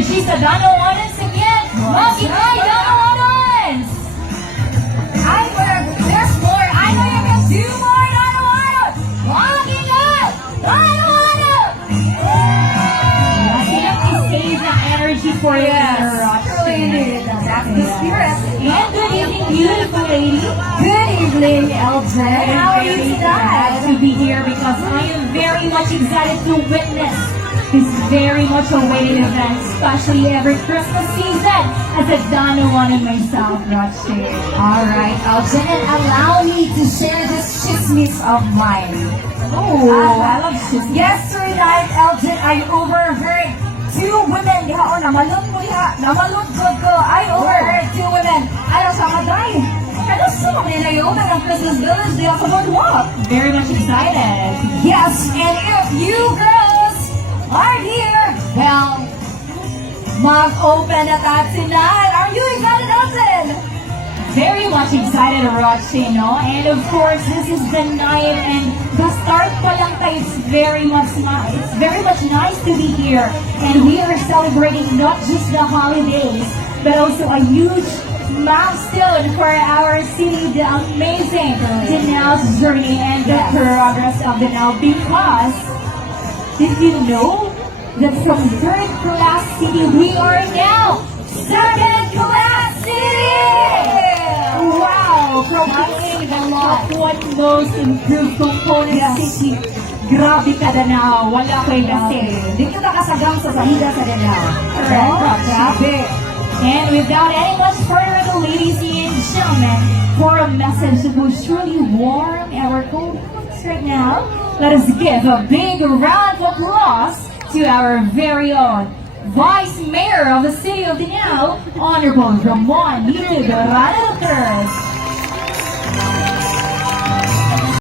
energy sa Danawanans again. Mag-ingay, Danawanans! There's more. I know you can do more, Danawanans! Mag-ingay, Danawanans! Save the energy for you, Truly, that's the spirit. And good evening, beautiful lady. Good evening, Elton. How are you Glad today? to be here because I am very much excited to witness this very much awaited event, especially every Christmas season as a Danawan and myself, Roche. Alright, Elton, and allow me to share this chismis of mine. Oh, I love this. Yesterday night, Elton, I overheard two women diha o namalot ko diha, namalot ko. I overheard two women. Ayaw sa maday. Ano sa mga nila yung ng Christmas village diha sa boardwalk? Very much excited. Yes, and if you girls are here, well, mag-open na tayo tonight. Are you excited, Elton? Very much excited, Roche, no? And of course, this is the night and the start pa lang tayo, it's very much nice to be here. And we are celebrating not just the holidays, but also a huge milestone for our city, the amazing Danau's journey and the progress of Danau. Because, did you know that from third class city, we are now second class city! Wow! From being the one most improved component city, grabe ka Danau, wala ko yung kasi. Dito na kasagang sa sahida sa Danau. Correct. Grabe. And without any much further ado, ladies and gentlemen, for a message that will surely warm our cold hearts right now, let us give a big round of applause to our very own Vice Mayor of the City of Danau, Honorable Ramon Nito Dorados.